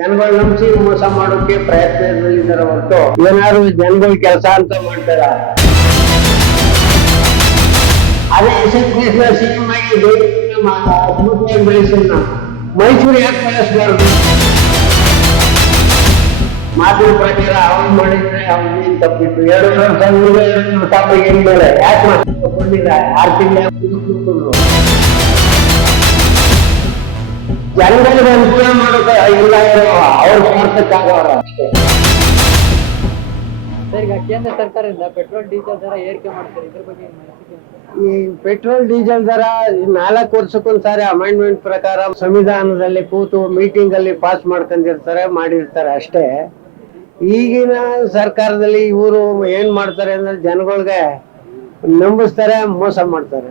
ಜನಗಳು ನಂಬಿಸಿ ಮೋಸ ಮಾಡೋಕೆ ಪ್ರಯತ್ನದಲ್ಲಿದ್ದಾರೆ ಹೊರತು ಏನಾದ್ರು ಜನಗಳು ಕೆಲಸ ಅಂತ ಮಾಡ್ತಾರ. ಅದೇ ಕೃಷ್ಣ ಸಿಎಂ ಆಗಿ ಅದ್ಭುತವಾಗಿ ಬೆಳೆಸನ್ನ ಮೈಸೂರು ಯಾಕೆ ಬೆಳೆಸಬಾರ್ದು? ಮಾತಿನ ಪ್ರಕಾರ ಅವ್ನು ಮಾಡಿದ್ರೆ ಅವ್ನಿಗೆ ತಪ್ಪಿತ್ತು. 2,000 ಸಾವಿರ ಏನ್ ಮೇಲೆ ಯಾಕೆ ಮಾಡ್ಕೊಂಡಿಲ್ಲ? 6 ತಿಂಗಳು ಜನಗಳಿಗೆ ಅನುಕೂಲ ಮಾಡೋಕೆ ಇಲ್ಲ ಇರೋ ಅವ್ರ ಸ್ವಾರ್ಥಕ್ಕಾಗವ್ರ ಅಷ್ಟೇ. ಸರ್, ಈಗ ಕೇಂದ್ರ ಸರ್ಕಾರದಿಂದ ಪೆಟ್ರೋಲ್ ಡೀಸೆಲ್ ದರ ಏರಿಕೆ ಮಾಡ್ತಾರೆ, ಇದ್ರ ಬಗ್ಗೆ ಈ ಪೆಟ್ರೋಲ್ ಡೀಸೆಲ್ ದರ 4 ವರ್ಷಕ್ಕೊಂದ್ಸಾರಿ ಅಮೆಂಡ್ಮೆಂಟ್ ಪ್ರಕಾರ ಸಂವಿಧಾನದಲ್ಲಿ ಕೂತು ಮೀಟಿಂಗ್ ಅಲ್ಲಿ ಪಾಸ್ ಮಾಡಿರ್ತಾರೆ ಅಷ್ಟೇ. ಈಗಿನ ಸರ್ಕಾರದಲ್ಲಿ ಇವರು ಏನ್ ಮಾಡ್ತಾರೆ ಅಂದ್ರೆ ಜನಗಳಿಗೆ ನಂಬಿಸ್ತಾರೆ, ಮೋಸ ಮಾಡ್ತಾರೆ.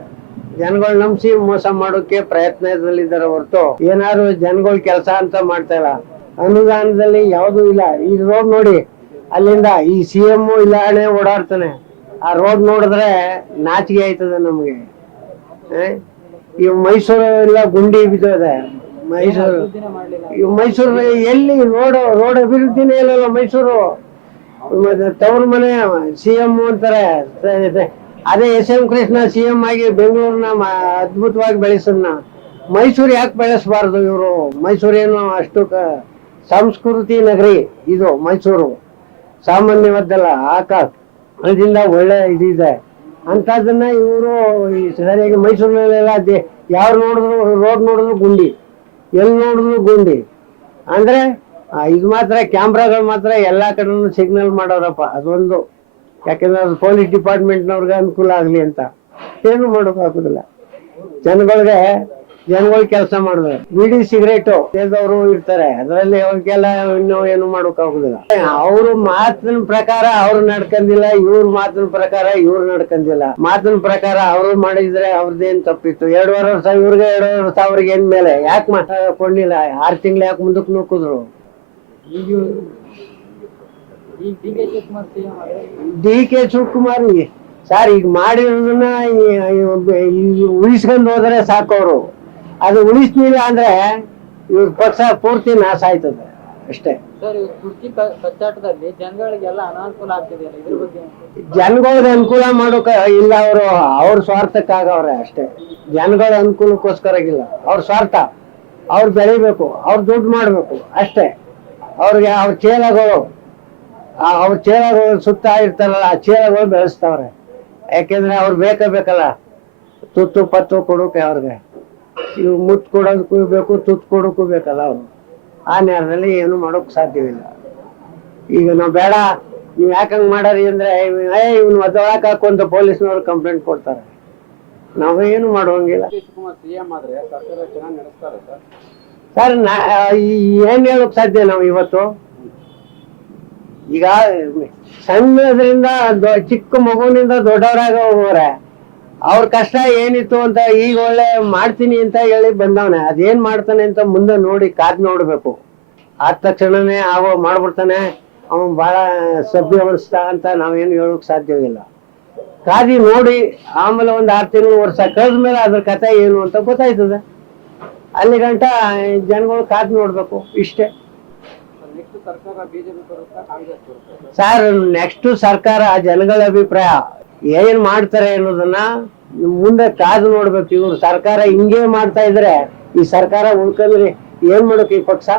ಜನಗಳು ನಂಬಿಸಿ ಮೋಸ ಮಾಡೋಕೆ ಪ್ರಯತ್ನದಲ್ಲಿದ್ದಾರೆ ಹೊರತು ಏನಾದ್ರು ಜನಗಳು ಕೆಲಸ ಅಂತ ಮಾಡ್ತಾ ಇಲ್ಲ. ಅನುದಾನದಲ್ಲಿ ಯಾವ್ದು ಇಲ್ಲ. ಈ ರೋಡ್ ನೋಡಿ, ಅಲ್ಲಿಂದ ಈ CM ಇಲ್ಲಾಣೆ ಓಡಾಡ್ತಾನೆ. ಆ ರೋಡ್ ನೋಡಿದ್ರೆ ನಾಚಿಕೆ ಆಯ್ತದೆ ನಮ್ಗೆ. ಈ ಮೈಸೂರು ಎಲ್ಲ ಗುಂಡಿ ಬಿದ್ದೋದೆ. ಮೈಸೂರು ಎಲ್ಲಿ ರೋಡ್ ಅಭಿವೃದ್ಧಿನೇ ಇಲ್ಲಲ್ಲ ಮೈಸೂರು. ತವ್ರ ಮನೆ CM ಅಂತಾರೆ. ಅದೇ SM ಕೃಷ್ಣ CM ಆಗಿ ಬೆಂಗಳೂರಿನ ಅದ್ಭುತವಾಗಿ ಬೆಳೆಸನ್ನ ಮೈಸೂರು ಯಾಕೆ ಬೆಳೆಸಬಾರ್ದು? ಇವರು ಮೈಸೂರೇನು ಅಷ್ಟು ಸಂಸ್ಕೃತಿ ನಗರಿ ಇದು ಮೈಸೂರು, ಸಾಮಾನ್ಯವಾದ್ದಲ್ಲ. ಅದರಿಂದ ಒಳ್ಳೆ ಇದಿದೆ ಅಂತದನ್ನ ಇವರು ಸರಿಯಾಗಿ ಮೈಸೂರಿನಲ್ಲೆಲ್ಲ ಯಾವ ರೋಡ್ ನೋಡಿದ್ರು ಗುಂಡಿ, ಎಲ್ಲಿ ನೋಡಿದ್ರು ಗುಂಡಿ. ಅಂದ್ರೆ ಇದು ಮಾತ್ರ ಕ್ಯಾಮ್ರಾಗಳು ಮಾತ್ರ ಎಲ್ಲಾ ಕಡೆನೂ ಸಿಗ್ನಲ್ ಮಾಡೋರಪ್ಪ, ಅದೊಂದು. ಯಾಕಂದ್ರೆ ಅದು ಪೊಲೀಸ್ ಡಿಪಾರ್ಟ್ಮೆಂಟ್ನವ್ರಿಗೆ ಅನುಕೂಲ ಆಗ್ಲಿ ಅಂತ. ಏನು ಮಾಡೋಕ್ಕಾಗುದಿಲ್ಲ. ಜನಗಳು ಕೆಲಸ ಮಾಡಿದ್ರೆ ಬಿಡಿ ಸಿಗರೇಟು ಸೇದವರು ಇರ್ತಾರೆ, ಅದರಲ್ಲಿ ಅವ್ರಿಗೆಲ್ಲ ಇನ್ನೂ ಏನು ಮಾಡೋಕ್ಕಾಗುದಿಲ್ಲ. ಅವ್ರು ಮಾತಿನ ಪ್ರಕಾರ ಅವ್ರು ನಡ್ಕಂದಿಲ್ಲ, ಇವ್ರ ಮಾತಿನ ಪ್ರಕಾರ ಇವ್ರು ನಡ್ಕಂದಿಲ್ಲ. ಮಾತಿನ ಪ್ರಕಾರ ಅವ್ರು ಮಾಡಿದ್ರೆ ಅವ್ರದ್ದೇನ್ ತಪ್ಪಿತ್ತು? 2.5 ವರ್ಷ ಇವ್ರಿಗೆ 2.5 ಸಾವಿರ ಏನ್ ಮೇಲೆ ಯಾಕೆ ಮಾತಾಡ್ಕೊಂಡಿಲ್ಲ? 6 ತಿಂಗಳು ಯಾಕೆ ಮುಂದಕ್ಕೆ ನೂಕಿದ್ರು? DK ಶಿವಕುಮಾರ್ ಸರ್ ಈಗ ಮಾಡಿರೋದನ್ನ ಉಳಿಸ್ಕೊಂಡು ಹೋದ್ರೆ ಸಾಕವ್ರು. ಅದು ಉಳಿಸ್ಲಿಲ್ಲ ಅಂದ್ರೆ ಇವ್ರ ಪಕ್ಷ ಪೂರ್ತಿ ನಾಶ ಆಯ್ತದೆ ಅಷ್ಟೇ. ಜನಗಳಿಗೆಲ್ಲ ಅನಾನುಕೂಲ ಆಗ್ತಿದೆ, ಇದ್ರ ಬಗ್ಗೆ ಜನಗಳಿಗೆ ಅನುಕೂಲ ಮಾಡೋಕ ಇಲ್ಲ. ಅವ್ರ ಸ್ವಾರ್ಥಕ್ಕಾಗವ್ರೆ ಅಷ್ಟೇ. ಜನಗಳ ಅನುಕೂಲಕ್ಕೋಸ್ಕರ ಇಲ್ಲ, ಅವ್ರ ಸ್ವಾರ್ಥ. ಅವ್ರು ಬೆಳಿಬೇಕು, ಅವ್ರು ದುಡ್ಡು ಮಾಡ್ಬೇಕು ಅಷ್ಟೇ. ಅವ್ರಿಗೆ ಅವ್ರ ಚೇಲಗಳು ಸುತ್ತ ಇರ್ತಾರಲ್ಲ, ಆ ಚೇಲಗಳು ಬೆಳೆಸ್ತಾವ್ರೆ. ಯಾಕೆಂದ್ರೆ ಅವ್ರು ಬೇಕಲ್ಲ ತುತ್ತು ಪತ್ತು ಕೊಡೋಕೆ. ಅವ್ರಿಗೆ ಇವು ಮುತ್ತು ಕೊಡೋದಕ್ಕೂ ಬೇಕು, ತುತ್ತು ಕೊಡೋಕ್ಕೂ ಬೇಕಲ್ಲ ಅವ್ರು. ಆ ನೇರದಲ್ಲಿ ಏನು ಮಾಡೋಕ್ ಸಾಧ್ಯವಿಲ್ಲ. ಈಗ ನಾವು ಬೇಡ ನೀವು ಯಾಕಂಗ್ ಮಾಡಾರಿ ಅಂದ್ರೆ ಇವ್ನು ಒದ್ದೊಳಕ್ ಹಾಕೊಂತ ಪೊಲೀಸ್ನವ್ರು ಕಂಪ್ಲೇಂಟ್ ಕೊಡ್ತಾರೆ. ನಾವೇನು ಮಾಡುವಂಗಿಲ್ಲ. ಸರ್ ಏನ್ ಹೇಳಕ್ ಸಾಧ್ಯ ನಾವು ಇವತ್ತು? ಈಗ ಸಣ್ಣದ್ರಿಂದ ಚಿಕ್ಕ ಮಗುವಿನಿಂದ ದೊಡ್ಡವರಾಗ ಹೋಗೋರೆ. ಅವ್ರ ಕಷ್ಟ ಏನಿತ್ತು ಅಂತ ಈಗ ಒಳ್ಳೆ ಮಾಡ್ತೀನಿ ಅಂತ ಹೇಳಿ ಬಂದವನೆ. ಅದೇನ್ ಮಾಡ್ತಾನೆ ಅಂತ ಮುಂದೆ ನೋಡಿ ಕಾದ್ ನೋಡ್ಬೇಕು. ಆದ ತಕ್ಷಣನೇ ಮಾಡ್ಬಿಡ್ತಾನೆ ಅವನ್ ಬಹಳ ಸಭ್ಯವಸ್ಥ ಅಂತ ನಾವೇನು ಹೇಳಕ್ ಸಾಧ್ಯವಿಲ್ಲ. ಕಾದಿ ನೋಡಿ ಆಮೇಲೆ 6 ತಿಂಗಳು ವರ್ಷ ಕಳೆದ್ಮೇಲೆ ಅದ್ರ ಕಥೆ ಏನು ಅಂತ ಗೊತ್ತಾಯ್ತದೆ. ಅಲ್ಲಿ ಗಂಟ ಜನಗಳು ಕಾದ್ ನೋಡ್ಬೇಕು ಇಷ್ಟೇ. ಸರ್, ನೆಕ್ಸ್ಟ್ ಸರ್ಕಾರ ಜನಗಳ ಅಭಿಪ್ರಾಯ ಏನ್ ಮಾಡ್ತಾರೆ ಅನ್ನೋದನ್ನ ಮುಂದೆ ಕಾದು ನೋಡ್ಬೇಕು. ಇವ್ರು ಸರ್ಕಾರ ಹಿಂಗೇ ಮಾಡ್ತಾ ಇದ್ರೆ ಈ ಸರ್ಕಾರ ಉಳ್ಕೊಂಡ್ರಿ ಏನ್ ಮಾಡೋಕೆ ಈ ಪಕ್ಷ?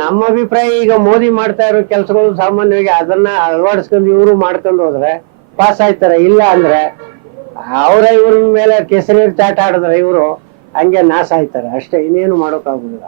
ನಮ್ಮ ಅಭಿಪ್ರಾಯ ಈಗ ಮೋದಿ ಮಾಡ್ತಾ ಇರೋ ಕೆಲಸಗಳು ಸಾಮಾನ್ಯವಾಗಿ ಅದನ್ನ ಅಳವಡಿಸ್ಕೊಂಡು ಇವರು ಮಾಡ್ಕೊಂಡು ಹೋದ್ರೆ ಪಾಸ್ ಆಯ್ತಾರೆ. ಇಲ್ಲ ಅಂದ್ರೆ ಇವ್ರ ಮೇಲೆ ಕೆಸರೀರ್ ಚಾಟ ಆಡಿದ್ರೆ ಇವರು ಹಂಗೆ ನಾಶ ಆಯ್ತಾರೆ ಅಷ್ಟೇ. ಇನ್ನೇನು ಮಾಡೋಕ್ಕಾಗುದಿಲ್ಲ.